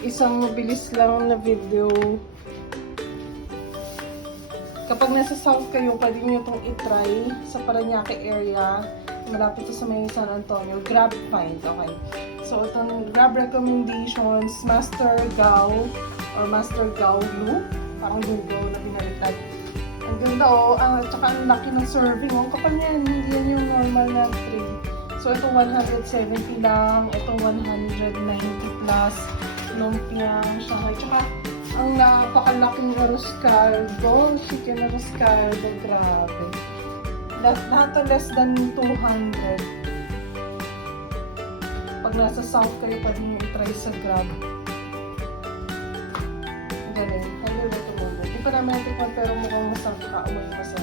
isang mabilis lang na video. Kapag nasa south kayo, pwede nyo itong itry sa Parañaque area. Malapit ito sa may San Antonio. Grab find, okay. So, itong Grab recommendations, Master Gao or Master Gao Blue. Parang lugaw na binaliktad. Ang ganda at saka ang laki ng serving kapag yan, hindi yan yung normal na tray. So, ito 170 lang, ito 190 plus, lumpia, Shanghai. Tsaka, ang napakalaking arroz caldo, chicken arroz caldo, grabe. Lahat less than 200. Pag nasa south kayo, pwede nyo i-try sa Grab. Galing. Hello, ito mo. Hindi pa naman natikman pero mukhang masarap ka. Umay masarap.